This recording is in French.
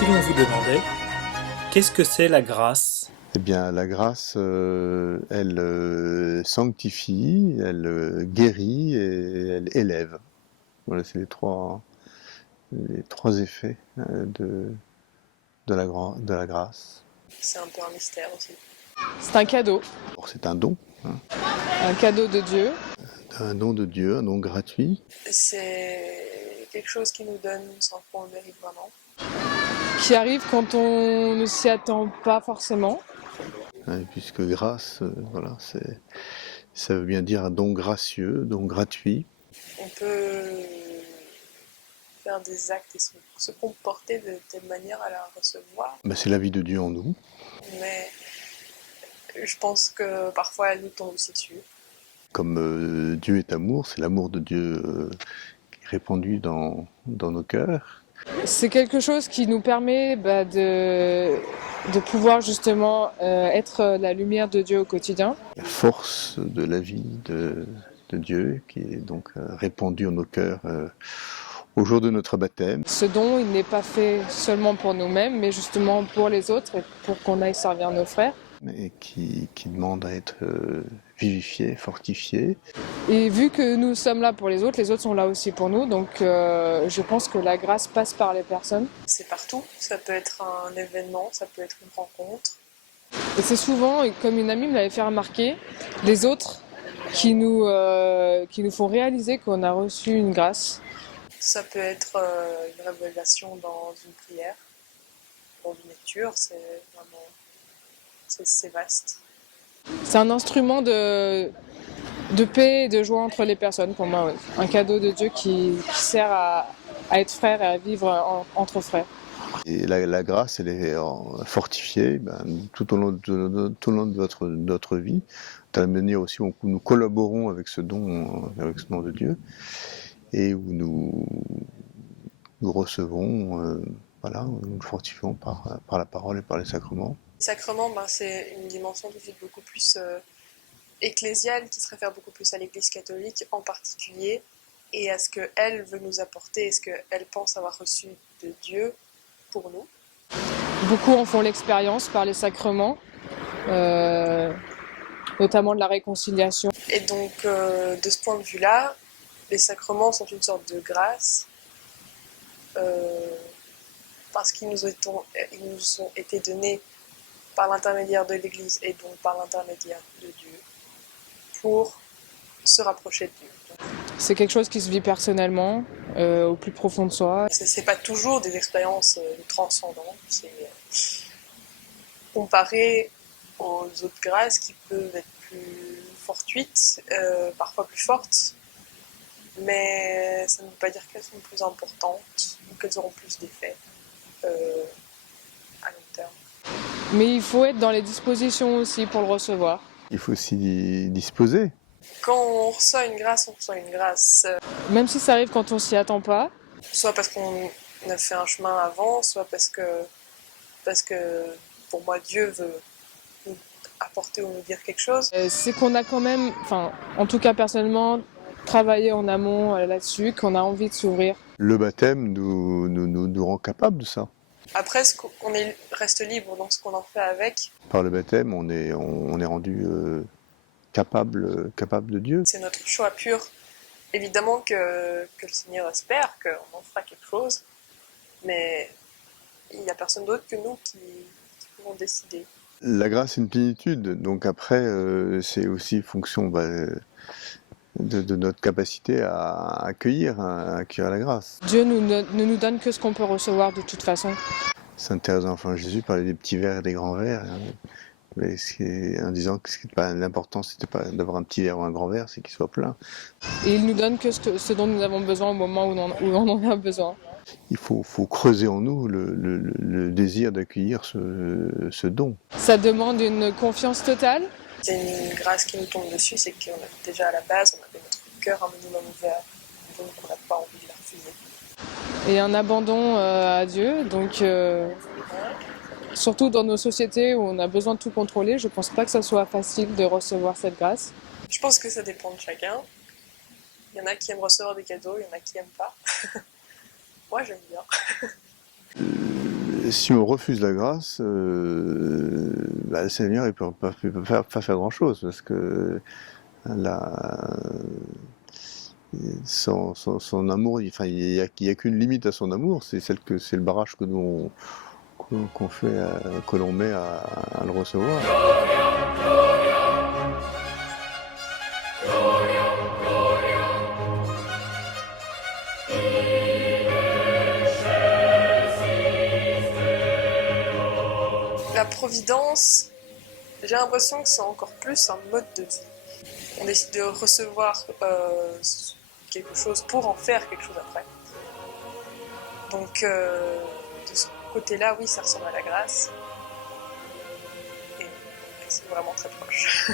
si l'on vous demandait, qu'est-ce que c'est la grâce? Eh bien, la grâce, elle sanctifie, elle guérit et elle élève. Voilà, c'est les trois effets de la grâce. C'est un peu un mystère aussi. C'est un cadeau, Alors, c'est hein, un cadeau de Dieu. un don de Dieu, un don gratuit. C'est quelque chose qui nous donne sans qu'on le mérite vraiment. Qui arrive quand on ne s'y attend pas forcément. Hein, puisque grâce, voilà, ça veut bien dire un don gracieux, don gratuit. On peut faire des actes et se comporter de telle manière à la recevoir, Ben, c'est la vie de Dieu en nous. mais je pense que parfois elle nous tombe aussi dessus. Comme Dieu est amour, c'est l'amour de Dieu qui est répandu dans nos cœurs. C'est quelque chose qui nous permet de pouvoir justement être la lumière de Dieu au quotidien. La force de la vie de Dieu qui est donc répandue en nos cœurs au jour de notre baptême. Ce don, il n'est pas fait seulement pour nous-mêmes, mais justement pour les autres et pour qu'on aille servir nos frères. Et qui demande à être vivifié, fortifié. Et vu que nous sommes là pour les autres sont là aussi pour nous. Donc je pense que la grâce passe par les personnes. C'est partout, ça peut être un événement, ça peut être une rencontre. Et c'est souvent, et comme une amie me l'avait fait remarquer, les autres qui nous font réaliser qu'on a reçu une grâce. Ça peut être une révélation dans une prière, dans une lecture, c'est vaste. C'est un instrument de paix et de joie entre les personnes pour moi, oui. Un cadeau de Dieu qui sert à être frère et à vivre entre frères. Et la grâce, elle est fortifiée tout au long de notre vie, de la manière aussi où nous collaborons avec ce don de Dieu, et où nous recevons, voilà, nous le fortifions par la parole et par les sacrements. Les sacrements, c'est une dimension tout de suite beaucoup plus ecclésiale, qui se réfère beaucoup plus à l'Église catholique en particulier, et à ce qu'elle veut nous apporter, et ce qu'elle pense avoir reçu de Dieu pour nous. Beaucoup en font l'expérience par les sacrements, notamment de la réconciliation. Et donc, de ce point de vue-là, les sacrements sont une sorte de grâce, parce qu'ils nous ont été donnés par l'intermédiaire de l'Église et donc par l'intermédiaire de Dieu, pour se rapprocher de Dieu. C'est quelque chose qui se vit personnellement, au plus profond de soi. C'est pas toujours des expériences transcendantes, c'est comparé aux autres grâces qui peuvent être plus fortuites, parfois plus fortes, mais ça ne veut pas dire qu'elles sont plus importantes ou qu'elles auront plus d'effet à long terme. Mais il faut être dans les dispositions aussi pour le recevoir. Il faut s'y disposer. Quand on reçoit une grâce, on reçoit une grâce. Même si ça arrive quand on s'y attend pas. Soit parce qu'on a fait un chemin avant, soit parce que pour moi Dieu veut nous apporter ou nous dire quelque chose. C'est qu'on a quand même, enfin, en tout cas personnellement, travaillé en amont là-dessus, qu'on a envie de s'ouvrir. Le baptême nous rend capable de ça. Après, reste libre dans ce qu'on en fait avec. Par le baptême, on est rendu capable de Dieu. C'est notre choix pur. Évidemment que le Seigneur espère qu'on en fera quelque chose, mais il n'y a personne d'autre que nous qui pouvons décider. La grâce est une plénitude, donc après, c'est aussi fonction de notre capacité à accueillir la grâce. Dieu ne nous donne que ce qu'on peut recevoir de toute façon. Sainte Thérèse d'Enfant Jésus parlait des petits verres et des grands verres, mais en disant que l'important c'était pas d'avoir un petit verre ou un grand verre, c'est qu'il soit plein. Et il nous donne que ce dont nous avons besoin au moment où on en a besoin. Il faut creuser en nous le désir d'accueillir ce don. Ça demande une confiance totale. C'est une grâce qui nous tombe dessus, c'est qu'on a déjà à la base, on avait notre cœur un minimum ouvert, donc on n'a pas envie de la refuser. Et un abandon à Dieu, donc surtout dans nos sociétés où on a besoin de tout contrôler, je pense pas que ça soit facile de recevoir cette grâce. Je pense que ça dépend de chacun. Il y en a qui aiment recevoir des cadeaux, il y en a qui n'aiment pas. Moi, j'aime bien. si on refuse la grâce, le Seigneur il peut pas faire grand-chose parce que la, son amour, enfin, il y a qu'une limite à son amour, c'est le barrage que nous qu'on fait, que l'on met à le recevoir. La providence, j'ai l'impression que c'est encore plus un mode de vie. On décide de recevoir quelque chose pour en faire quelque chose après. Donc de ce côté-là, oui, ça ressemble à la grâce. Et c'est vraiment très proche.